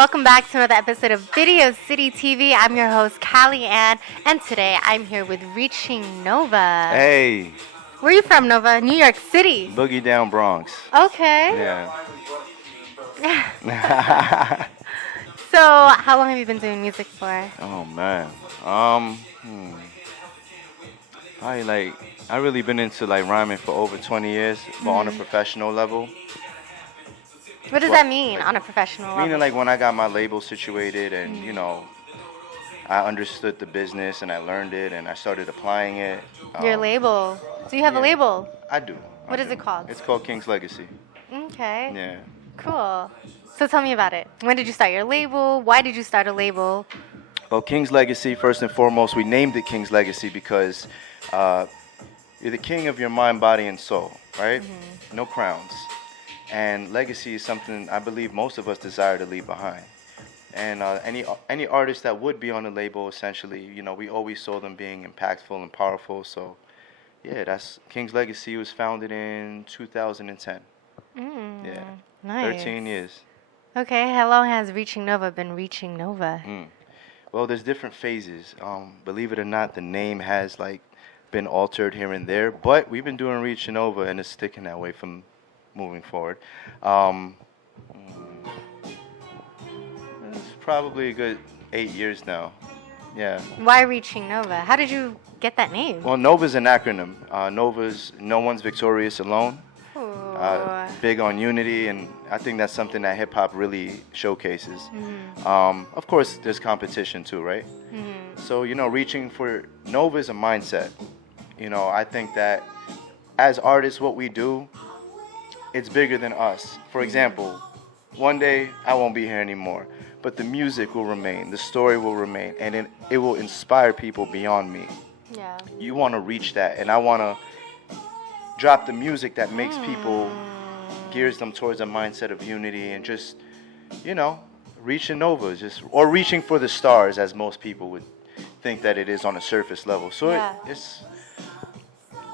Welcome back to another episode of Video City TV. I'm your host, Callie Ann, and today I'm here with Reaching Nova. Hey, Where are you from, Nova? New York City. Boogie Down Bronx. Okay. Yeah. So, how long have you been doing music for? Oh man. Probably like I really been into like rhyming for over 20 years, but on a professional level. What does that mean on a professional level? Meaning like when I got my label situated and I understood the business and I learned it and I started applying it. Your label. Do you have a label? I do. What is it called? It's called King's Legacy. Okay. Yeah. Cool. So tell me about it. When did you start your label? Why did you start a label? Well, King's Legacy, first and foremost, we named it King's Legacy because you're the king of your mind, body, and soul, right? No crowns. And legacy is something I believe most of us desire to leave behind. And any artist that would be on the label, essentially, we always saw them being impactful and powerful. So, yeah, that's King's Legacy was founded in 2010. Yeah. Nice. 13 years. Okay, how long has Reaching Nova been Reaching Nova? Well, there's different phases. Believe it or not, the name has been altered here and there, but we've been doing ReachingNOVA and it's sticking that way from moving forward. It's probably a good 8 years now. Yeah. Why Reaching Nova? How did you get that name? Well, NOVA's an acronym. NOVA's No One's Victorious Alone. Big on unity, and I think that's something that hip hop really showcases. Of course, there's competition too, right? So, reaching for NOVA is a mindset. I think that as artists, what we do, it's bigger than us. For example, one day I won't be here anymore, but the music will remain, the story will remain, and it will inspire people beyond me. Yeah. You want to reach that, and I want to drop the music that makes people, gears them towards a mindset of unity and just, reaching Nova, or reaching for the stars, as most people would think that it is on a surface level. So it's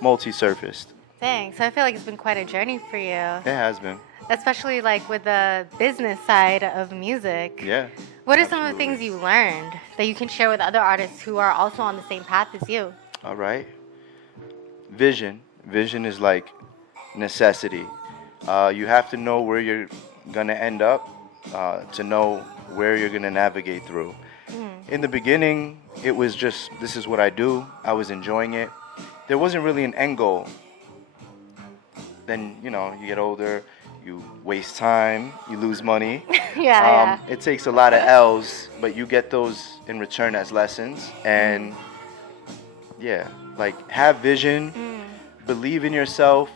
multi-surfaced. Thanks. I feel like it's been quite a journey for you. It has been. Especially with the business side of music. Yeah. What are some of the things you learned that you can share with other artists who are also on the same path as you? All right. Vision. Vision is like necessity. You have to know where you're going to end up to know where you're going to navigate through. In the beginning, it was just, this is what I do. I was enjoying it. There wasn't really an end goal. Then, you get older, you waste time, you lose money. Yeah. It takes a lot of L's, but you get those in return as lessons. And, have vision. Believe in yourself,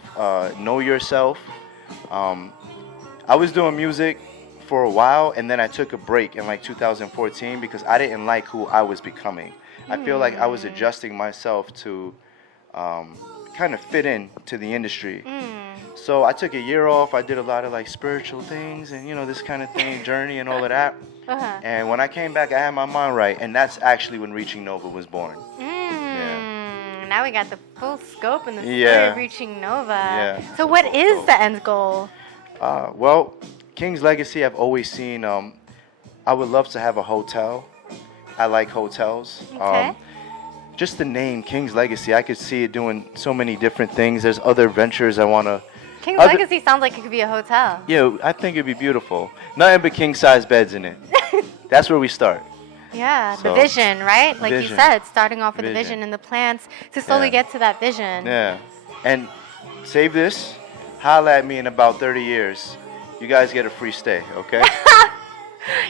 know yourself. I was doing music for a while, and then I took a break in 2014 because I didn't like who I was becoming. I feel like I was adjusting myself to kind of fit in to the industry. So I took a year off. I did a lot of spiritual things and this kind of thing, journey and all of that. And when I came back, I had my mind right, and that's actually when Reaching Nova was born. Now we got the full scope and the story of Reaching Nova. Yeah. So what is the end goal? Well, King's Legacy, I've always seen, I would love to have a hotel. I like hotels. Okay. Just the name, King's Legacy, I could see it doing so many different things. There's other ventures I want to... King's Legacy sounds like it could be a hotel. Yeah, I think it'd be beautiful. Nothing but king-size beds in it. That's where we start. Yeah, So, the vision, right? Like vision. you said, starting off with the vision and the plans to slowly get to that vision. Yeah. And save this. Holla at me in about 30 years. You guys get a free stay, okay?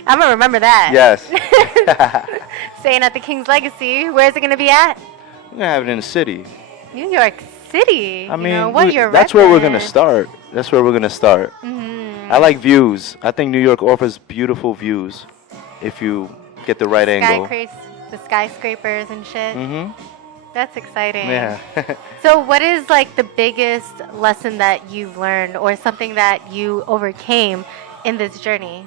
I'm going to remember that. Yes. Staying at the King's Legacy. Where's it going to be at? We're going to have it in the city. New York City. I mean, that's where we're going to start. That's where we're going to start. I like views. I think New York offers beautiful views if you get the right angle. The skyscrapers and shit. That's exciting. Yeah. So what is the biggest lesson that you've learned or something that you overcame in this journey?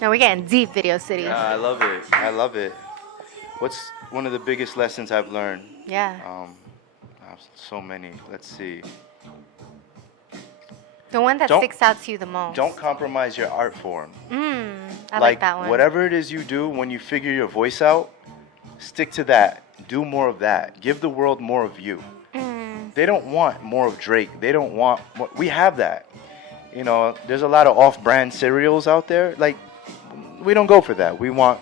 Now we're getting deep, Video City. I love it. I love it. What's one of the biggest lessons I've learned? Yeah. So many. Let's see. The one that sticks out to you the most. Don't compromise your art form. I like that one. Whatever it is you do, when you figure your voice out, stick to that. Do more of that. Give the world more of you. They don't want more of Drake. They don't want more. We have that. You know, there's a lot of off-brand cereals out there. Like, we don't go for that. We want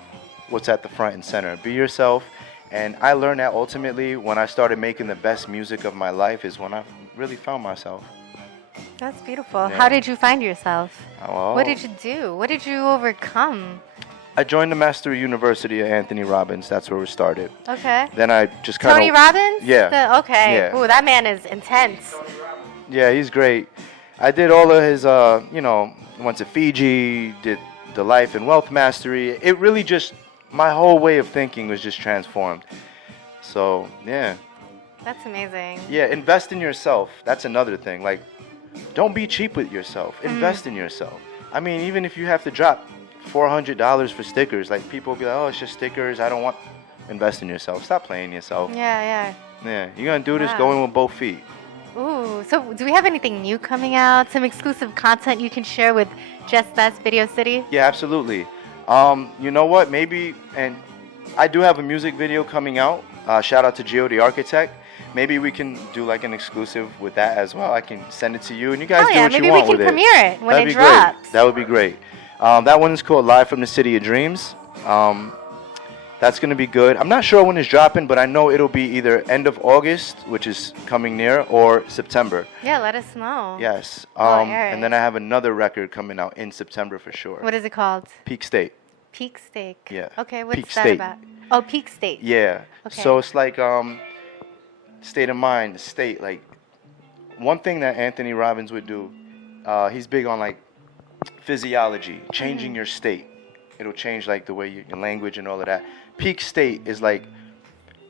what's at the front and center. Be yourself. And I learned that ultimately when I started making the best music of my life is when I really found myself. That's beautiful. Yeah. How did you find yourself? Oh. What did you do? What did you overcome? I joined the Mastery University of Anthony Robbins. That's where we started. Okay. Then I just kind of... Tony Robbins? Yeah. Okay. Yeah. Ooh, that man is intense. Yeah, he's great. I did all of his, went to Fiji, did the Life and Wealth Mastery. It really just, my whole way of thinking was just transformed. So, yeah. That's amazing. Yeah, invest in yourself. That's another thing. Like, don't be cheap with yourself. Invest in yourself. I mean, even if you have to drop $400 for stickers, like people will be like, oh, it's just stickers. I don't want. Invest in yourself. Stop playing yourself. Yeah. Yeah, you're going to do this going with both feet. Ooh, so do we have anything new coming out? Some exclusive content you can share with Just Us Video City? Yeah, absolutely. You know what? Maybe, and I do have a music video coming out. Shout out to Gio, the architect. Maybe we can do like an exclusive with that as well. I can send it to you, and you guys do what you want with it. Maybe we can premiere it when That'd it be drops. Great. That would be great. That one is called Live from the City of Dreams. That's going to be good. I'm not sure when it's dropping, but I know it'll be either end of August, which is coming near, or September. Yeah, let us know. Yes. We'll And then I have another record coming out in September for sure. What is it called? Peak State. Peak Steak. Yeah. Okay, what's Peak that State. about? Oh, Peak State. Yeah. Okay. So it's like state of mind, state. Like one thing that Anthony Robbins would do, he's big on like physiology, changing your state. It'll change like the way your language and all of that. Peak state is like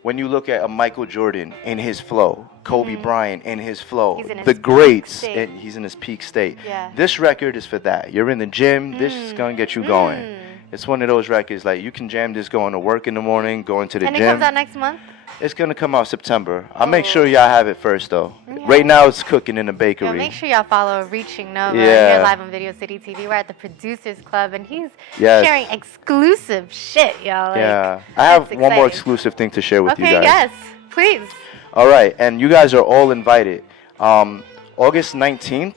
when you look at a Michael Jordan in his flow, Kobe Bryant in his flow, He's in his the peak greats, state. he's in his peak state. Yeah. This record is for that. You're in the gym, this is going to get you going. It's one of those records like you can jam this going to work in the morning, going to the And gym. it comes out next month? It's going to come out September. I'll make sure y'all have it first, though. Yeah. Right now, it's cooking in the bakery. Yo, make sure y'all follow Reaching Nova Yeah. here live on Video City TV. We're at the Producers Club, and he's Yes. sharing exclusive shit, y'all. Like, Yeah. I have that's one more exciting. exclusive thing to share with you Okay, guys. yes, please. All right, and you guys are all invited. August 19th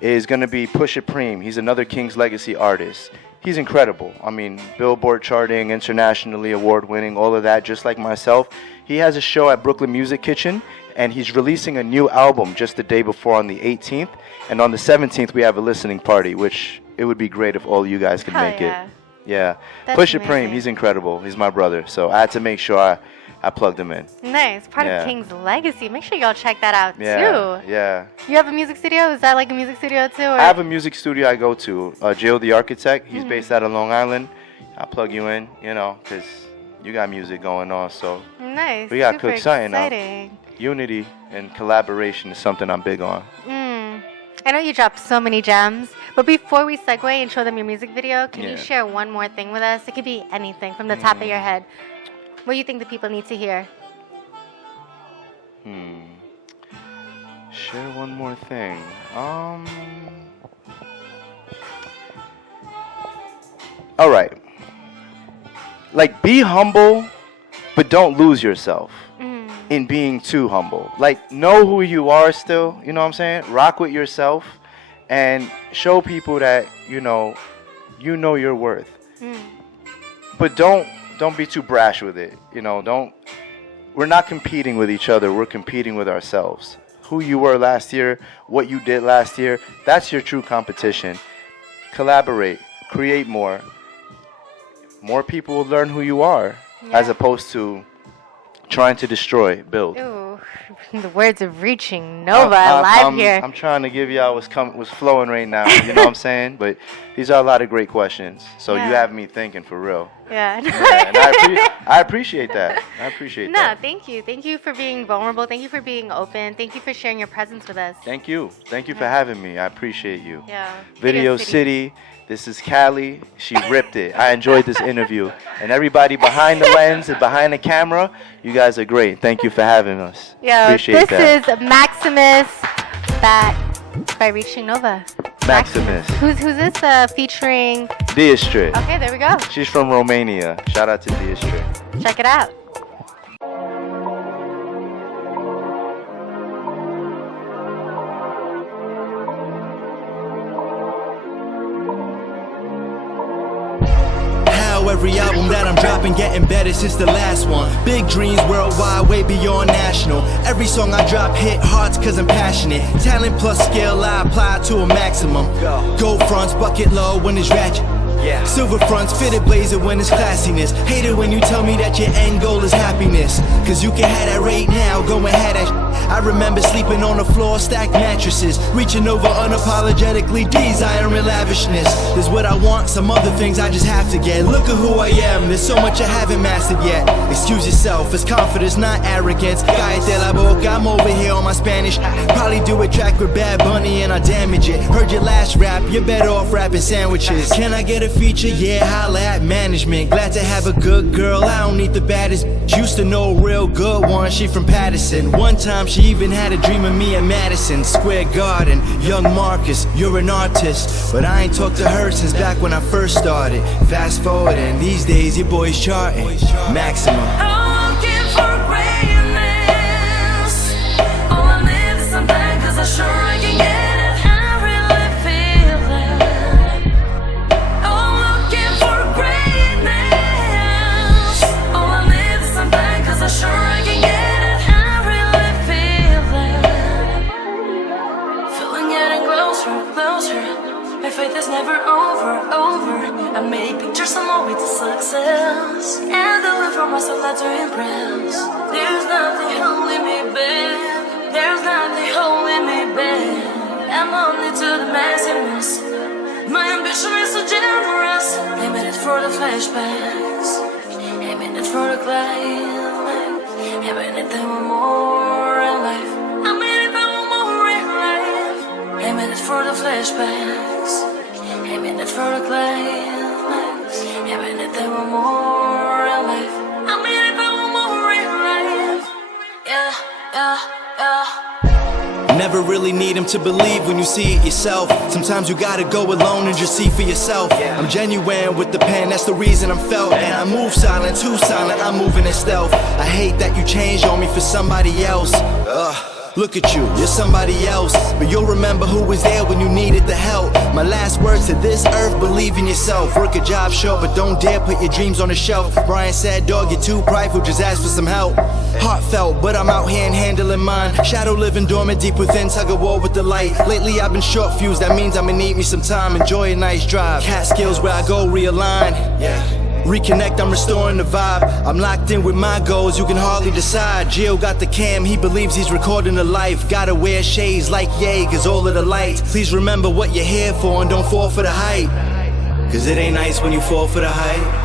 is going to be Pusha Preem. He's another King's Legacy artist. He's incredible. I mean, Billboard charting, internationally award-winning, all of that, just like myself. He has a show at Brooklyn Music Kitchen, and he's releasing a new album just the day before on the 18th. And on the 17th, we have a listening party, which it would be great if all you guys could Hell make yeah. it. Yeah. That's Pusha Preem, amazing. he's incredible. He's my brother. So I had to make sure I plugged him in. Nice. Part Yeah. of King's Legacy. Make sure y'all check that out, Yeah, too. yeah. You have a music studio? Is that like a music studio, too? Or? I have a music studio I go to. Jill, the architect. He's based out of Long Island. I'll plug you in, because you got music going on. So Nice. we got Super cook something up. exciting. Unity and collaboration is something I'm big on. I know you dropped so many gems, but before we segue and show them your music video, can you Yeah. share one more thing with us? It could be anything from the top of your head. What do you think the people need to hear? Share one more thing. All right. Like, be humble, but don't lose yourself in being too humble. Like, know who you are still, you know what I'm saying? Rock with yourself and show people that, you know your worth. But don't be too brash with it. We're not competing with each other. We're competing with ourselves. Who you were last year, what you did last year, that's your true competition. Collaborate, create more. More people will learn who you are as opposed to trying to destroy, build. Ooh, the words of Reaching Nova live here. I'm trying to give y'all what's flowing right now, you know what I'm saying? But these are a lot of great questions. So you have me thinking for real. Yeah. And I appreciate that. I appreciate No, that. thank you. Thank you for being vulnerable. Thank you for being open. Thank you for sharing your presence with us. Thank you. Thank you for having me. I appreciate you. Yeah. Video City. This is Callie. She ripped it. I enjoyed this interview. And everybody behind the lens and behind the camera, you guys are great. Thank you for having us. Yeah, Appreciate that. this is Maximus back. by Reaching Nova. Maximus. Who's this featuring? Diestri. Okay, there we go. She's from Romania. Shout out to Diestri. Check it out. Every album that I'm dropping getting better since the last one. Big dreams worldwide, way beyond national. Every song I drop hit hearts cause I'm passionate. Talent plus skill I apply to a maximum. Gold fronts, bucket low when it's ratchet. Silver fronts, fitted blazer when it's classiness. Hate it when you tell me that your end goal is happiness, cause you can have that right now, go and have that. I remember sleeping on the floor, stacked mattresses, reaching over unapologetically, desiring lavishness. This is what I want, some other things I just have to get. Look at who I am, there's so much I haven't mastered yet. Excuse yourself, it's confidence, not arrogance. Cállate la boca, I'm over here on my Spanish. Probably do a track with Bad Bunny and I damage it. Heard your last rap, you're better off rapping sandwiches. Can I get a feature? Yeah, holla at management. Glad to have a good girl, I don't need the baddest. Used to know a real good one, she from Patterson. One time she even had a dream of me in Madison Square Garden. Young Marcus, you're an artist, but I ain't talked to her since back when I first started. Fast forward and these days your boy's charting. Maximum. I'm looking for greatness. All I need is something, cause I'm sure I can get it. I really feel it. I'm looking for greatness. All I need is something, cause I'm sure I can get it. My faith is never over. I make pictures on my way to success, and do it for myself, not to impress. There's nothing holding me back. There's nothing holding me back. I'm on it to the maximus. My ambition is so generous. Aiming it for the flashbacks, aiming it for the climax, aiming it for more in life. I mean it for more in life. Aiming it for the flashbacks, aiming it for the climax, aiming it for more in life. I mean it for more in life. Yeah. Never really need him to believe when you see it yourself. Sometimes you gotta go alone and just see for yourself. I'm genuine with the pen, that's the reason I'm felt. And I move silent, too silent, I'm moving in stealth. I hate that you changed on me for somebody else. Look at you, you're somebody else, but you'll remember who was there when you needed the help. My last words to this earth, believe in yourself. Work a job short, but don't dare put your dreams on the shelf. Brian said, dog, you're too prideful, just ask for some help. Heartfelt, but I'm out here and handling mine. Shadow living dormant deep within, tug of war with the light. Lately I've been short fused, that means I'ma need me some time. Enjoy a nice drive, cat skills where I go realign. Reconnect, I'm restoring the vibe. I'm locked in with my goals, you can hardly decide. Jill got the cam, he believes he's recording a life. Gotta wear shades like yay, cause all of the lights. Please remember what you're here for and don't fall for the hype, cause it ain't nice when you fall for the hype.